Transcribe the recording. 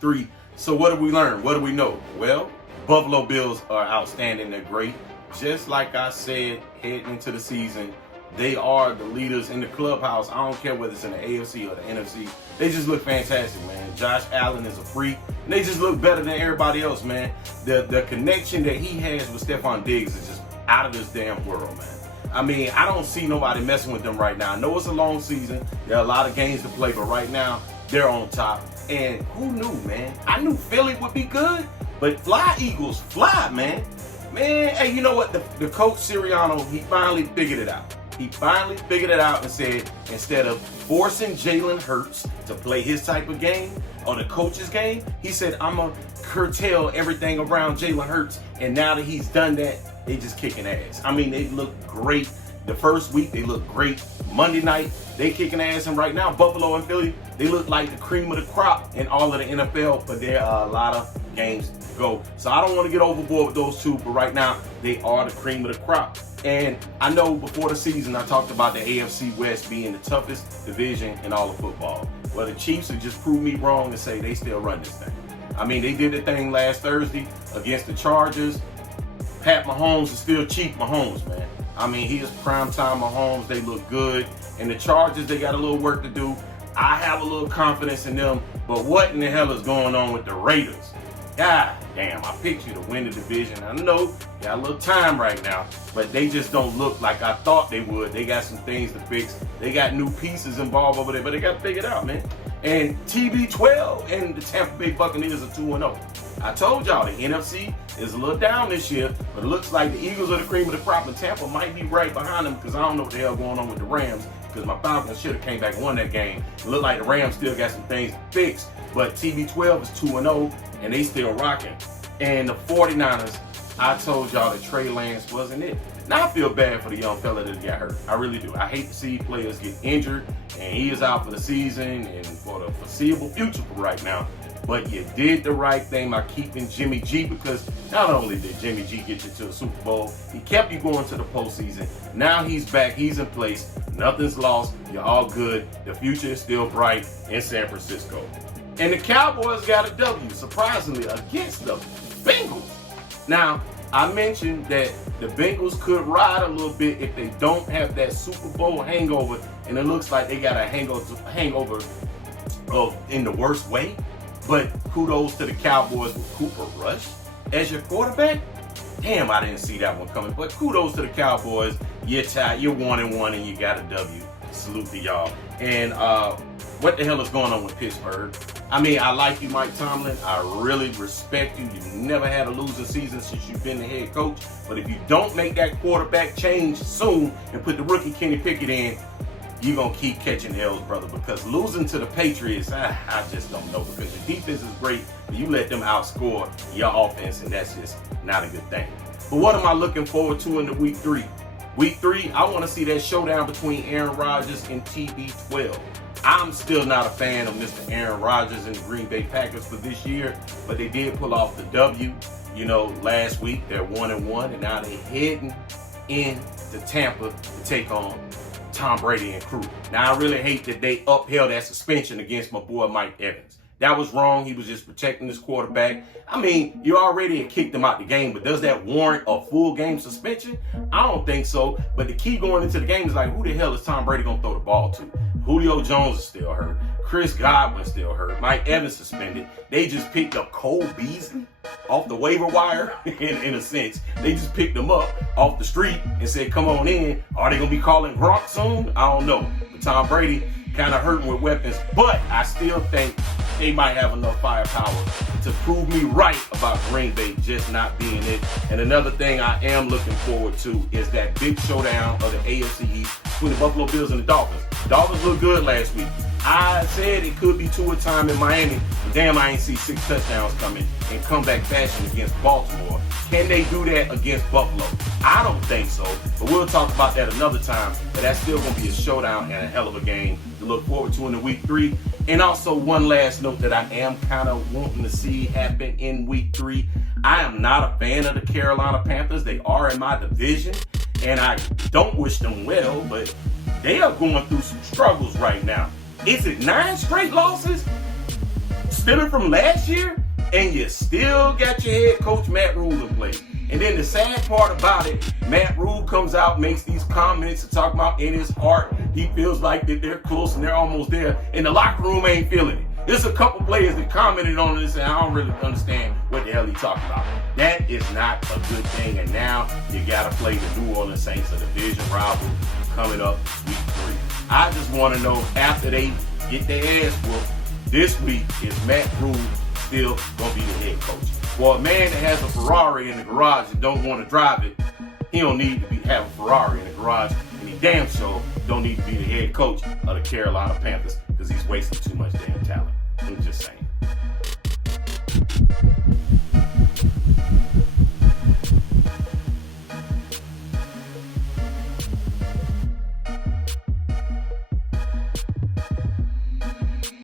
3. So what do we learn? What do we know? Well, Buffalo Bills are outstanding. They're great. Just like I said, heading into the season, they are the leaders in the clubhouse. I don't care whether it's in the AFC or the NFC. They just look fantastic, man. Josh Allen is a freak. And they just look better than everybody else, man. The connection that he has with Stephon Diggs is just out of this damn world, man. I mean, I don't see nobody messing with them right now. I know it's a long season. There are a lot of games to play, but right now, they're on top. And who knew, man? I knew Philly would be good, but fly, Eagles, fly, man. Man, hey, you know what? The coach Sirianno, he finally figured it out. He finally figured it out and said, instead of forcing Jalen Hurts to play his type of game or the coach's game, he said, I'm going to curtail everything around Jalen Hurts. And now that he's done that, they just kicking ass. I mean, they look great. The first week, they look great. Monday night, they kicking ass. And right now, Buffalo and Philly, they look like the cream of the crop in all of the NFL. But there are a lot of games to go. So I don't want to get overboard with those two. But right now, they are the cream of the crop. And I know before the season, I talked about the AFC West being the toughest division in all of football. Well, the Chiefs have just proved me wrong and say they still run this thing. I mean, they did the thing last Thursday against the Chargers. Pat Mahomes is still Chief Mahomes, man. I mean, he is primetime Mahomes. They look good. And the Chargers, they got a little work to do. I have a little confidence in them. But what in the hell is going on with the Raiders? God damn, I picked you to win the division. I know you got a little time right now, but they just don't look like I thought they would. They got some things to fix. They got new pieces involved over there, but they got to figure it out, man. And TB12 and the Tampa Bay Buccaneers are 2-0. I told y'all the NFC is a little down this year, but it looks like the Eagles are the cream of the crop, and Tampa might be right behind them because I don't know what the hell going on with the Rams, because my Falcons should have came back and won that game. It looked like the Rams still got some things fixed, but TB12 is 2-0, and they still rocking. And the 49ers, I told y'all that Trey Lance wasn't it. Now I feel bad for the young fella that got hurt. I really do. I hate to see players get injured, and he is out for the season and for the foreseeable future for right now. But you did the right thing by keeping Jimmy G, because not only did Jimmy G get you to the Super Bowl, he kept you going to the postseason. Now he's back, he's in place, nothing's lost, you're all good. The future is still bright in San Francisco. And the Cowboys got a W, surprisingly, against the Bengals. Now, I mentioned that the Bengals could ride a little bit if they don't have that Super Bowl hangover, and it looks like they got a hangover of in the worst way. But kudos to the Cowboys with Cooper Rush as your quarterback. Damn, I didn't see that one coming. But kudos to the Cowboys. You're tied. You're 1-1 and you got a W. Salute to y'all. And what the hell is going on with Pittsburgh? I mean, I like you, Mike Tomlin. I really respect you. You've never had a losing season since you've been the head coach. But if you don't make that quarterback change soon and put the rookie Kenny Pickett in, you're going to keep catching L's, brother, because losing to the Patriots, I just don't know, because your defense is great, but you let them outscore your offense, and that's just not a good thing. But what am I looking forward to in the week 3? Week 3, I want to see that showdown between Aaron Rodgers and TB12. I'm still not a fan of Mr. Aaron Rodgers and the Green Bay Packers for this year, but they did pull off the W, last week. They're 1-1, and now they're heading into Tampa to take on Tom Brady and crew. Now, I really hate that they upheld that suspension against my boy Mike Evans. That was wrong. He was just protecting his quarterback. I mean, you already kicked him out the game, but does that warrant a full game suspension? I don't think so. But the key going into the game is like, who the hell is Tom Brady going to throw the ball to? Julio Jones is still hurt. Chris Godwin still hurt. Mike Evans suspended. They just picked up Cole Beasley off the waiver wire, in a sense. They just picked him up off the street and said, come on in. Are they going to be calling Gronk soon? I don't know. But Tom Brady kind of hurting with weapons. But I still think they might have enough firepower to prove me right about Green Bay just not being it. And another thing I am looking forward to is that big showdown of the AFC East between the Buffalo Bills and the Dolphins. Dolphins looked good last week. I said it could be two a time in Miami, but damn, I ain't see 6 touchdowns coming in comeback fashion against Baltimore. Can they do that against Buffalo? I don't think so, but we'll talk about that another time. But that's still going to be a showdown and a hell of a game to look forward to in the week 3. And also one last note that I am kind of wanting to see happen in week 3. I am not a fan of the Carolina Panthers. They are in my division, and I don't wish them well, but they are going through some struggles right now. Is it 9 straight losses? Steelers from last year, and you still got your head coach Matt Rule in place. And then the sad part about it, Matt Rule comes out, makes these comments and talk about in his heart, he feels like that they're close and they're almost there, and the locker room ain't feeling it. There's a couple players that commented on this, and I don't really understand what the hell he talking about. That is not a good thing, and now you got to play the New Orleans Saints, a division rival, coming up week 3. I just want to know, after they get their ass whooped this week, is Matt Rule still going to be the head coach? For a man that has a Ferrari in the garage and don't want to drive it, he don't need to have a Ferrari in the garage, and he damn sure don't need to be the head coach of the Carolina Panthers because he's wasting too much damn talent. I'm just saying.